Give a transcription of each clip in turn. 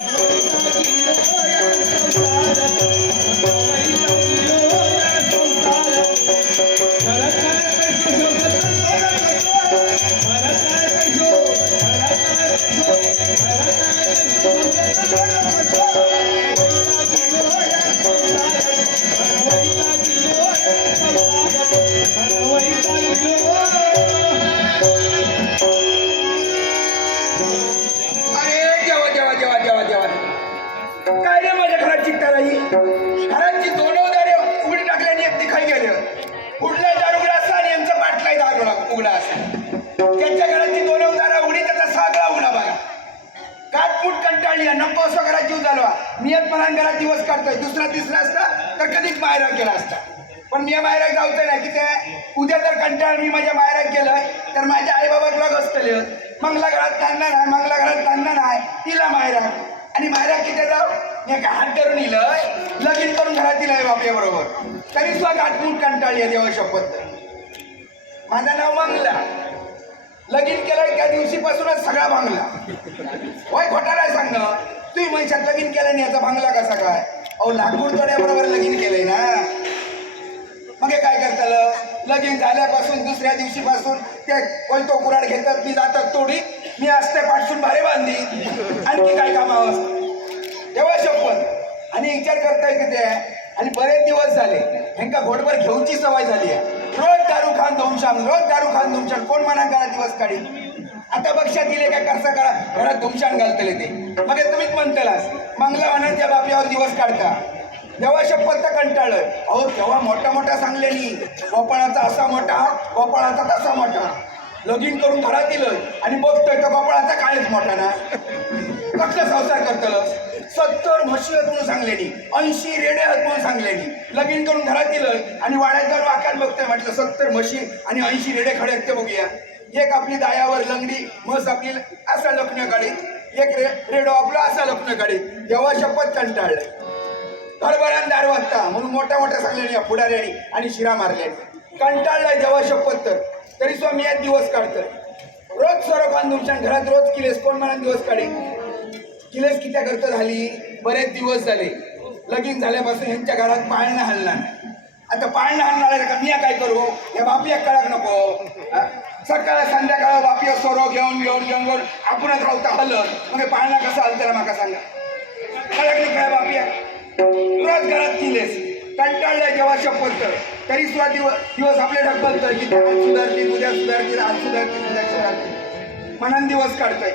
अरे असं घरात मी एक मनान घरात दिवस काढतोय. दुसरा तिसरा असता तर कधीच मायरा केला असता. पण मी मायरा जाऊचं नाही. की ते उद्या जर कंटाळ मी माझ्या मायरा केलं तर माझ्या आई बाबा तुला असतले मंगला घरात तांना नाही मंगला घरात तांना नाही. तिला मायरा आणि. मायरा किती जाऊ. मी काय हात धरून इलं लगीन करून घरात आहे बापल्या बरोबर. तरी सुद्धा काटपूट कंटाळली आहे देवा शपथ माझं नाव मंगला. लगीन केलंय त्या दिवशीपासूनच सगळा मांगला होय खोटा नाही सांगणं. तुम्ही म्हणशात लगीन केलं नाही याचा भांगला कसा काय? अहो लाकूड तोड्याबरोबर लगीन केलंय ना. मग हे काय करताल? लगीन झाल्यापासून दुसऱ्या दिवशीपासून ते कोणतो कुराड घेतात मी जातात तोडी मी असते पाठसून भारे बांधी आणखी काय कामावं तेव्हा शपथ. आणि विचार करताय की ते. आणि बरेच दिवस झाले ह्यांका घोडभर घेऊची सवय झाली आहे. रोज दारू खान धुमशान रोज दारू खान धुमशान कोण म्हणा करा दिवस काढी आता बक्षात गेले काय कसा काळा घरात धुमशान घालतले ते. मग तुम्हीच म्हणतलास मंगला म्हणा त्या बापयावर दिवस काढता. जेव्हा शपथ तर कंटाळलं. अहो तेव्हा मोठा मोठा सांगलेनी गोपाळाचा असा मोठा गोपाळाचा तसा मोठा. लगीन करून घरात दिलं आणि बघतोय तर गोपाळाचा कायच मोठा ना. कसलं संसार करतलस? सत्तर म्हशी आहेत म्हणून सांगलेली ऐंशी रेडे आहेत म्हणून सांगलेनी लगीन करून घरात दिलं आणि वाड्यात जाऊन वाकात बघतोय. म्हटलं सत्तर म्हशी आणि ऐंशी रेडे खडे आहेत ते बघूया. एक आपली दायावर लंगडी म्हस आपली असा लग्न काढी एक रे रेडो आपला असा लग्न काढी तेव्हा शपथ कंटाळले. भरभरान दार वाजता म्हणून मोठ्या मोठ्या सांगलेली या पुढाऱ्यानी आणि शिरा मारल्याने कंटाळलाय देवा शपथ तर. तरी स्वामी यात दिवस काढतोय. रोज सरो तुमच्या घरात रोज किलेस कोण म्हणून दिवस काढे. किलेस कित्या करत झाली? बरेच दिवस झाले. लगीन झाल्यापासून यांच्या घरात पाळणं हलणार नाही. आता पाळणं हलणार आहे का? मी काय करू? या बापिया कळक नको. सकाळ संध्याकाळ बापिया सोरो घेऊन घेऊन घेऊन घेऊन आपणच रावता हलत. मग पाळणा पाळणं कसं त्याला माका सांगा? कळक नाही काय बापिया? रोज घरात केलेस कंटाळलाय जेव्हा शपथ. तर तरी सुद्धा दिवस दिवस आपले ढकलतोय की आज सुधारतील उद्या सुधारतील आज सुधारतील उद्या सुधारतील. मनान दिवस काढतोय.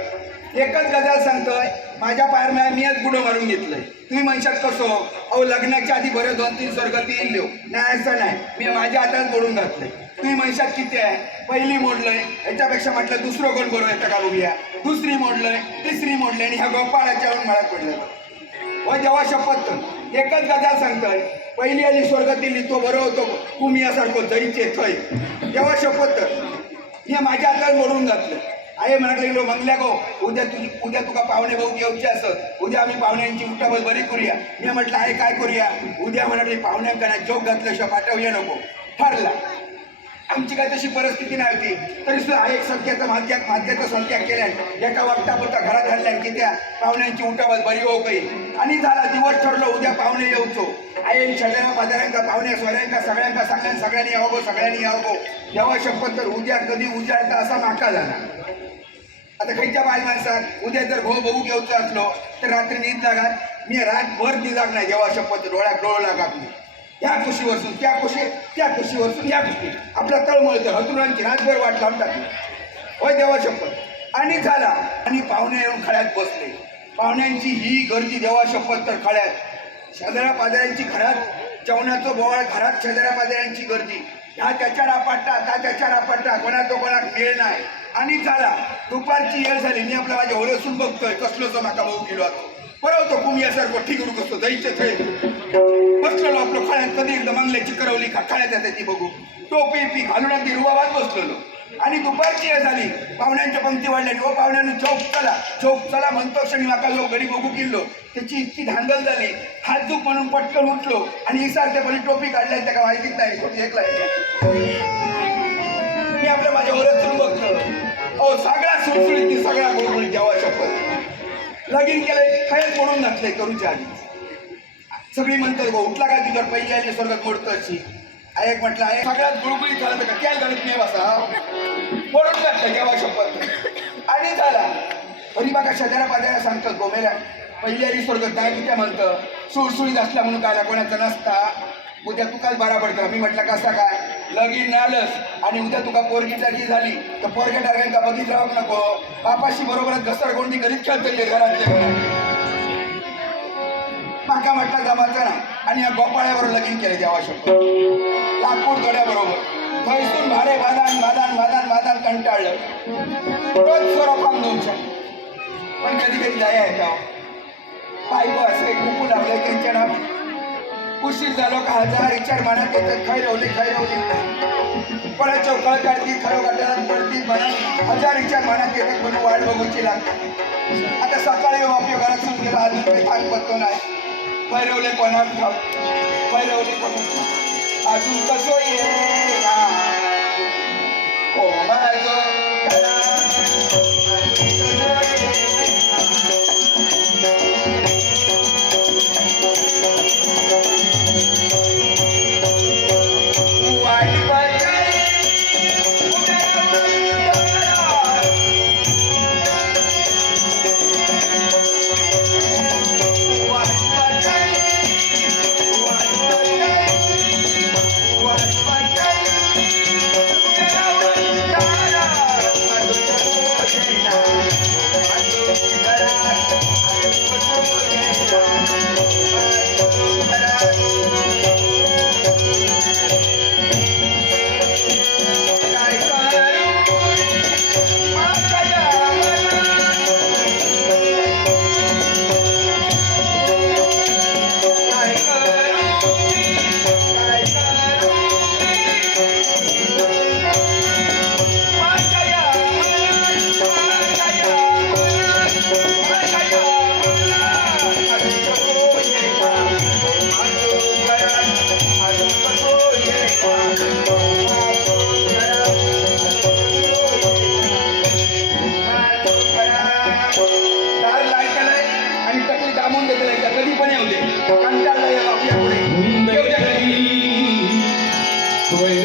एकच गजाल सांगतोय माझ्या पायर मी मीच गुड मारून घेतलंय. तुम्ही म्हणशात कसो? अहो लग्नाच्या आधी बरे दोन तीन स्वर्ग तीन येईल नाही असं नाही. मी माझ्या हातात बोडून घातलंय. तुम्ही म्हणशात किती आहे? पहिली मोडलंय याच्यापेक्षा म्हटलं दुसरं कोण बरोबर येतं का बघूया. दुसरी मोडलंय तिसरी मोडलंय आणि ह्या गोपाळाच्या मळ्यात पडलं व जेव्हा शपथ. तर एकच गजाल सांगतोय. पहिली आली स्वर्गातील तो बरो होतो. कुमियासारखो जईचे थय. जेव्हा शपथ. तर माझ्या हातात मोडून घातलं. आहे म्हणाले मंगल्या गो उद्या तुझी उद्या तुका पाहुणे भाऊ घेऊचे असत. उद्या आम्ही पाहुण्यांची उठाबल बरी करूया. मी म्हटलं आहे काय करूया? उद्या म्हटलं पाहुण्यांकडे जोग घातल्याशिवाय पाठवूया नको. ठरला. आमची काय तशी परिस्थिती नाही होती. तरी सुद्धा एक संख्याचा माध्या माध्याचा संख्या केल्यान एका वागतापुरता घरात घालल्यान की त्या पाहुण्यांची उठावात बरी हो काही आणि झाला दिवस ठरलो उद्या पाहुणे येऊचो आई शेजाऱ्या पाजाऱ्यांका पाहुण्या सोयऱ्यांका सगळ्यांका सांगल्यान सगळ्यांनी यावगो सगळ्यांनी सगळ्यांनी यावं. जेव्हा शपथ तर उद्या कधी उजाडता असा माका झाला. आता खयच्या बाय माणसात उद्या जर भाऊ भाऊ घेऊचो असलो तर रात्री नींद लागत मी रातभर दिलाग नाही जेव्हा शपथ डोळ्यात डोळ लागत नाही या कुशीवरसून त्या कुशी त्या कुशीवरसून या कुशी. आपला तळमळतं हतुरांची रातभर वाट लावून टाकली. होय देवा शपथ आणि झाला. आणि पाहुणे येऊन खळ्यात बसले. पाहुण्यांची ही गर्दी देवा शपथ तर खळ्यात. शेजाऱ्या पाजाऱ्यांची घरात जेवणाचं बोवाळ घरात शेजाऱ्या पाजाऱ्यांची गर्दी. ह्या त्याच्या रापाटा त्या त्याच्या रापाटा कोणाचं कोणाक मेळ नाही. आणि झाला. दुपारची येळ झाली. मी आपल्या माझ्या ओळसून बघतोय. कसलोच माका भाऊ गेलो आता. परवतो कुमियासारखं ठीक करू जायचं थे बसलेलो आपलं खळ्यात कधी एकदा मंगल्याची करवली का खळ्यात येते ती बघू टोपी पी घालून अगदी रुबाबात बसलेलो. आणि दुपारची वेळ झाली. पाहुण्यांच्या पंक्ती वाढल्याने ओ पाहुण्यानं चौक चला चौक चला म्हणतो क्षणी माका लो गडी बघू किल्लो. त्याची इतकी धांदल झाली. हात दुख म्हणून पटकन उठलो. आणि इसारखेपणी टोपी काढल्या त्या माहितीच नाही. कोणी ऐकला मी आपल्या माझ्या ओरतून बघतो. अहो सगळा सुटसुळीत ती सगळा गोळगोळी जेव्हा शपथ. लगीन केलंय खयच म्हणून घातलंय करूच्या आधी? सगळी म्हणतात गो उठला काय तुझ्यावर पहिली आली स्वर्गात मोडतं अशी. एक म्हटलं आहे सगळ्यात गुळगुळीत झालं तर का? काय गणित नाही बसा म्हणून घातलं केव्हा शपथ? आणि झाला. तरी बघा शेजाऱ्या पाजाऱ्या सांगतात गोमेऱ्या पहिली आली स्वर्गात काय किती म्हणतं? सुळसुळीत असल्या म्हणून काय कोणाचा नसता. उद्या तुकाच बारा पडतो मी म्हटलं कसा काय? लगीन नालस आणि उद्या तुका पोरगी टाकी झाली तर पोरग्या टाकायला बघितलं राहू नको? बापाशी बरोबरच घसरगोंडी करीत खेळतले घरातले माका म्हटलं जमा ना आणि या गोपाळ्यावर लगीन केलं देवा शपथ लाकूड गड्याबरोबर थंयसून भाडे भादान भादान भादान भादान कंटाळलं. रोज स्वरूपाम दोनशे पण कधी कधी दया येतो हो. बायको असे कुकू लागले त्यांच्या नावाने उशीर झालो का हजार विचार मनात येतात. खैरवली खैरवली. पळा चौकळ काढती खरं वाटणार पडती मनात हजार विचार मनात येतात पण वाट बघूची लागते. आता सकाळी हो बापी घरात सुन गेला अजून काही थांब पत्तो नाही. खैरवले कोणाक ठाव खैरवले कोणाक अजून कसं ये हो the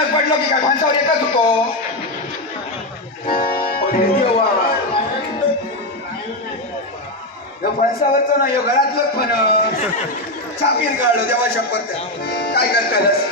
पन्नास पडलो की काय माणसावर येतच होतो? अरे फणसावरचं ना यो घरातलंच फणस चापीर काढलो देवा शपथ काय करतालस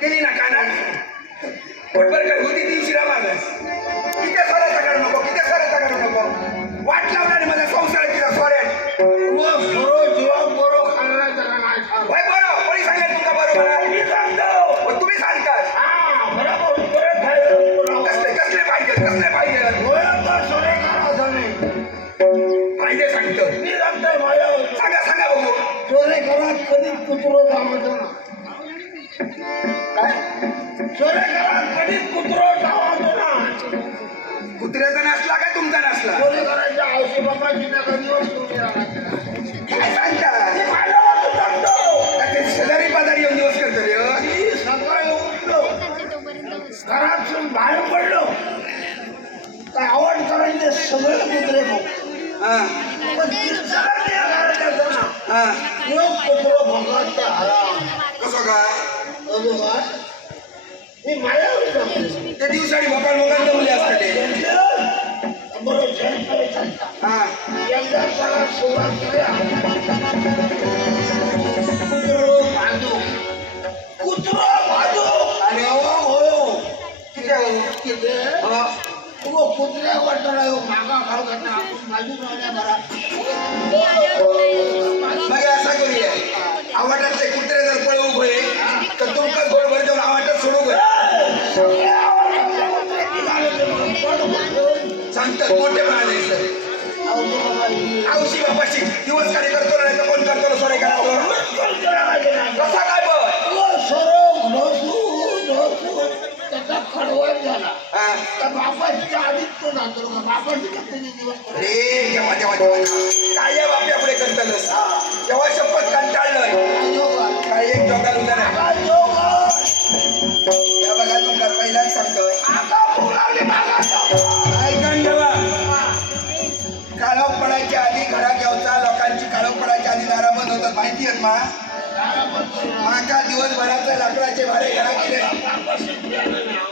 गेली ना कानात पोटभर काय होती ती उशिरा मागस. किती सोऱ्याचा करू नको किती सोऱ्याचा करू नको. वाट लावणारी माझा संसार तिला नाही बरं कोणी सांगेल तुमका बरोबर तुम्ही सांगतात. कसले कसले पाहिजे कसले पाहिजे? नाही फायदे सांगतो. सांगा सांगा बघू. सोने घरात कधी कुत्रो जावतो ना? काय घरात कुत्र्याचा नसला का तुमचा नसला. काय शेजारी पाजारी येऊन दिवस करतो हो? घरातून बाहेर पडलो. काय आवड करायचे सगळे कुत्रे हा. घरात हा. आला. कसं काय? अगं बा, मी माझ्यावर सांगतो ते दिवसाडी भोकाळ भोकाळ जमले असतात बरोबर हा. एकदा त्याला सुरुवात केल्या कुत्रो बांधू कुत्रो बांधू अरे हो हो. किती? किती हो. कुत्र्या वाटला मागा खाऊ बाजू मग असा करूया. आवाटात ते कुत्रे जर पळ उभे तर तुमका गोड भर देऊन आवाटात सोडू गं. सांगतात मोठे म्हणाले सर. औशी बापाशी दिवस कार्य करतो नाही तर कोण करतो सोडे करतो कसा काय बघ? हा. बापाच्या आधीच तो जातो का बापाची कसं दिवस अरे जेव्हा जेव्हा जेव्हा काय या बापी आपले आहेत मा माका दिवसभराचं लाकडाचे भाडे घरा केले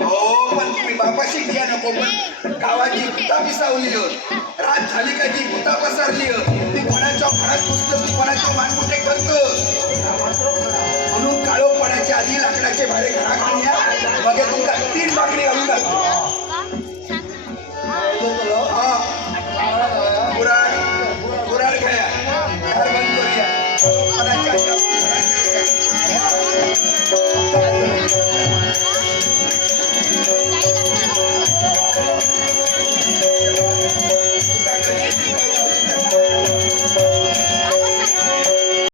हो पण तुम्ही बापाशी घ्या नको पण गावाची भुता पिसावली हो. रात झाली का जी भुता पसरली हो. ती कोणाच्या घरात घुसतं ती कोणाच्या मानकुटे करतो म्हणून काळोपणाच्या आधी लाकडाचे भाडे घरा घालून मग तुम्ही